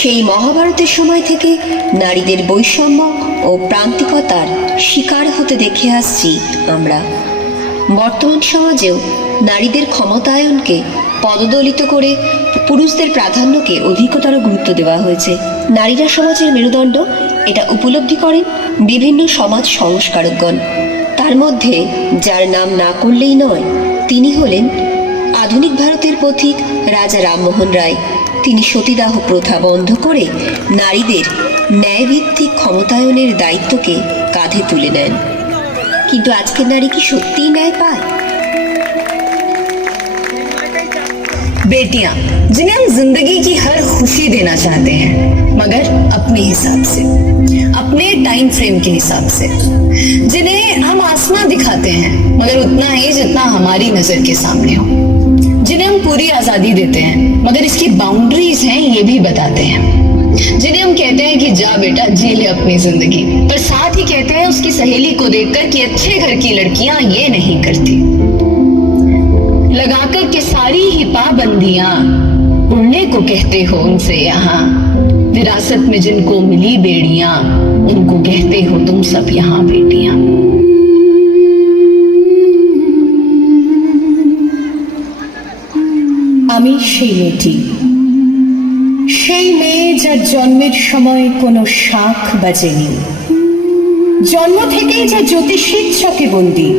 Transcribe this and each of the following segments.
সেই মহাভারতের সময় থেকে নারীদের বৈষম্য ও প্রান্তিকতার শিকার হতে দেখে আসছি আমরা। বর্তমান সমাজেও নারীদের ক্ষমতায়নকে পদদলিত করে পুরুষদের প্রাধান্যকে অধিকতর গুরুত্ব দেওয়া হয়েছে। নারীরা সমাজের মেরুদণ্ড, এটা উপলব্ধি করেন বিভিন্ন সমাজ সংস্কারকগণ। তার মধ্যে যার নাম না করলেই নয়, তিনি হলেন আধুনিক ভারতের পথিক রাজা রামমোহন রায়। তিনি সতীদাহ প্রথা বন্ধ করে নারীদের ন্যায়ভিত্তিক ক্ষমতায়নের দায়িত্বকে কাঁধে তুলে নেন। কিন্তু আজকের নারী কি সত্যিই ন্যায় পায়? बेटियां जिन्हें हम जिंदगी की हर खुशी देना चाहते हैं, मगर अपने हिसाब से, अपने टाइम फ्रेम के हिसाब से, जिन्हें हम आसमां दिखाते हैं मगर उतना ही जितना हमारी नजर के सामने हो, जिन्हें हम पूरी आजादी देते हैं मगर इसकी बाउंड्रीज हैं ये भी बताते हैं, जिन्हें हम कहते हैं कि जा बेटा जी ले अपनी जिंदगी, पर साथ ही कहते हैं उसकी सहेली को देखकर कि अच्छे घर की लड़कियां ये नहीं करती, लगाकर के सारी ही पाबंदियां उड़ने को कहते हो उनसे यहाँ, विरासत में जिनको मिली बेड़ियां उनको कहते हो तुम सब यहाँ बेटियां। আমি সেই মেয়েটি, সেই মেয়ে যার জন্মের সময় কোনো শাঁখ বাজেনি, জন্ম থেকেই যা জ্যোতিষীর ছকে বন্দী,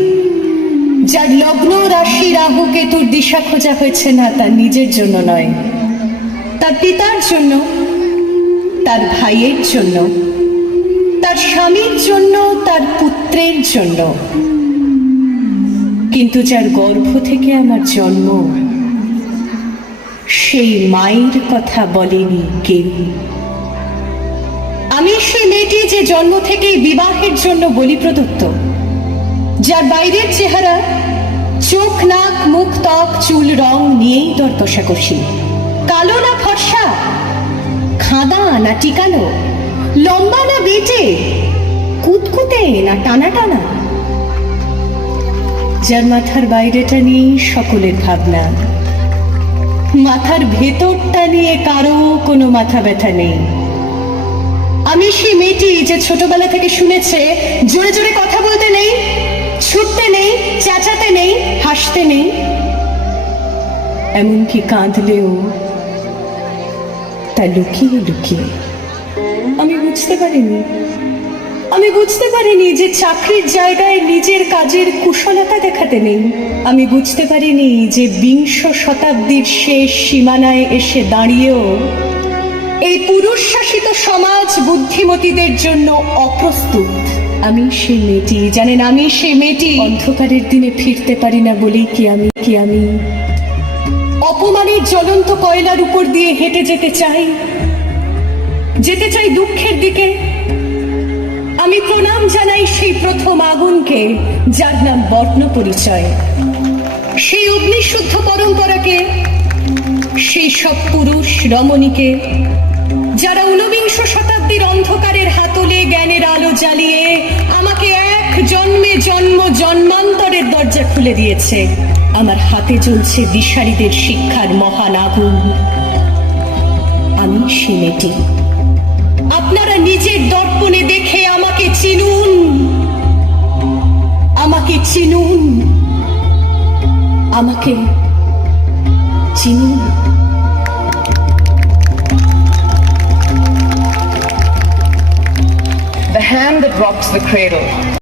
যার লগ্ন রাশি রাহু কেতুর দিশা খোঁজা হয়েছে না তার নিজের জন্য নয়, তার পিতার জন্য, তার ভাইয়ের জন্য, তার স্বামীর জন্য, তার পুত্রের জন্য, কিন্তু যার গর্ভ থেকে আমার জন্ম সেই মায়ের কথা বলেনি কেউ। আমি সেই মেয়েটি যে জন্ম থেকেই বিবাহের জন্য বলি প্রদত্ত, যার বাইরের চেহারা, চোখ নাক মুখ ত্বক চুল রং নিয়েই দর কষাকষি, কালো না ফর্সা, খাঁদা না টিকানো, লম্বা না বেটে, কুতকুতে না টানা টানা, যার মাথার বাইরেটা নিয়ে সকলের ভাবনা, মাথার ভেতরটা নিয়ে কারো কোনো মাথা ব্যথা নেই। আমি সেই মেয়েটি যে ছোটবেলা থেকে শুনেছে জোরে জোরে কথা বলতে নেই, ছুটতে নেই, চেঁচাতে নেই, হাসতে নেই, এমনকি কাঁদলেও তা লুকিয়ে লুকিয়ে। আমি বুঝতে পারিনি যে চাকরির জায়গায় নিজের কাজের কুশলতা দেখাতে নেই। আমি বুঝতে পারিনি যে বিংশ শতাব্দীর শেষ সীমানায় এসে দাঁড়িয়েও এই পুরুষ শাসিত সমাজ বুদ্ধিমতীদের জন্য অপ্রস্তুত। আমি সেই মেয়েটি, জানেন, আমি সেই মেয়েটি অন্ধকারের দিনে ফিরতে পারি না বলেই কি আমি অপমানের জ্বলন্ত কয়লার উপর দিয়ে হেঁটে যেতে চাই দুঃখের দিকে। আমি প্রণাম জানাই সেই প্রথম আগুনকে যার নাম বর্ণ পরিচয়, সেই অগ্নিশুদ্ধ পরম্পরাকে, সেই সব পুরুষ রমণীকে যারা ঊনবিংশ শতাব্দীর অন্ধকারের হাতলে জ্ঞানের আলো জ্বালিয়ে আমাকে এক জন্মে জন্মান্তরের দরজা খুলে দিয়েছে। আমার হাতে জ্বলছে দিশারীদের শিক্ষার মহান আগুন। আমি সে মেয়েটি। আপনারা নিজের দর্পণে দেখে আমাকে চিনুন, আমাকে চিনুন, আমাকে চিনুন। The hand that rocks the cradle.